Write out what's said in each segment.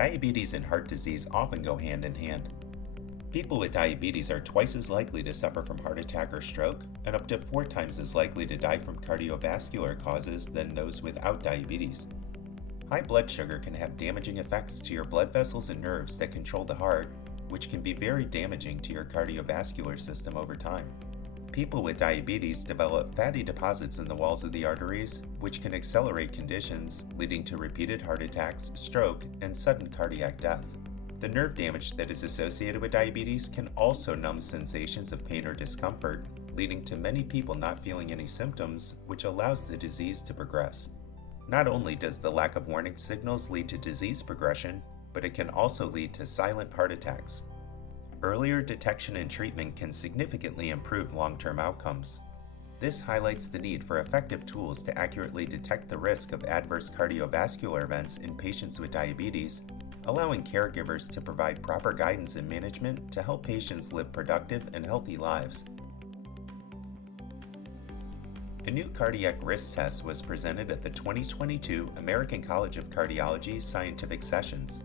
Diabetes and heart disease often go hand in hand. People with diabetes are twice as likely to suffer from heart attack or stroke, and up to 4 times as likely to die from cardiovascular causes than those without diabetes. High blood sugar can have damaging effects to your blood vessels and nerves that control the heart, which can be very damaging to your cardiovascular system over time. People with diabetes develop fatty deposits in the walls of the arteries, which can accelerate conditions leading to repeated heart attacks, stroke, and sudden cardiac death. The nerve damage that is associated with diabetes can also numb sensations of pain or discomfort, leading to many people not feeling any symptoms, which allows the disease to progress. Not only does the lack of warning signals lead to disease progression, but it can also lead to silent heart attacks. Earlier detection and treatment can significantly improve long-term outcomes. This highlights the need for effective tools to accurately detect the risk of adverse cardiovascular events in patients with diabetes, allowing caregivers to provide proper guidance and management to help patients live productive and healthy lives. A new cardiac risk test was presented at the 2022 American College of Cardiology Scientific Sessions.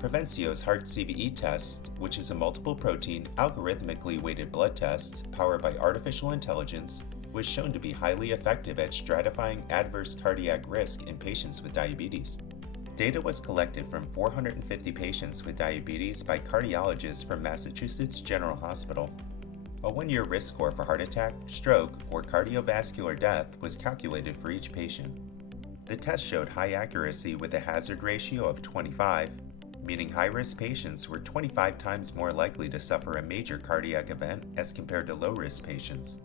Prevencio's Heart CVE test, which is a multiple protein, algorithmically weighted blood test powered by artificial intelligence, was shown to be highly effective at stratifying adverse cardiac risk in patients with diabetes. Data was collected from 450 patients with diabetes by cardiologists from Massachusetts General Hospital. A 1-year risk score for heart attack, stroke, or cardiovascular death was calculated for each patient. The test showed high accuracy with a hazard ratio of 25, meaning high-risk patients were 25 times more likely to suffer a major cardiac event as compared to low-risk patients.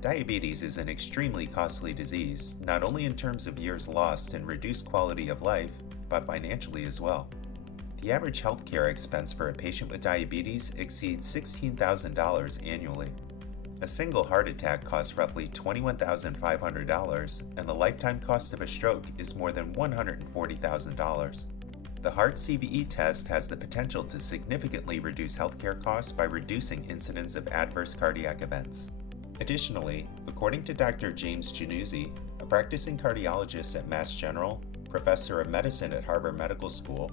Diabetes is an extremely costly disease, not only in terms of years lost and reduced quality of life, but financially as well. The average healthcare expense for a patient with diabetes exceeds $16,000 annually. A single heart attack costs roughly $21,500, and the lifetime cost of a stroke is more than $140,000. The Heart CVE test has the potential to significantly reduce healthcare costs by reducing incidence of adverse cardiac events. Additionally, according to Dr. James Januzzi, a practicing cardiologist at Mass General, professor of medicine at Harvard Medical School,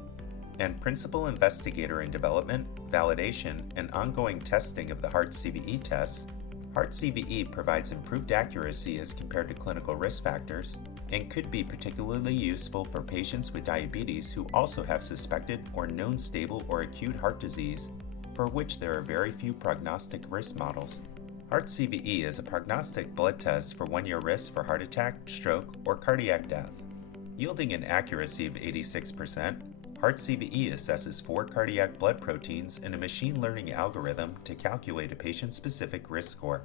and principal investigator in development, validation, and ongoing testing of the Heart CVE tests, Heart CVE provides improved accuracy as compared to clinical risk factors and could be particularly useful for patients with diabetes who also have suspected or known stable or acute heart disease, for which there are very few prognostic risk models. Heart CVE is a prognostic blood test for 1-year risk for heart attack, stroke, or cardiac death. Yielding an accuracy of 86%, Heart CVE assesses 4 cardiac blood proteins in a machine learning algorithm to calculate a patient-specific risk score.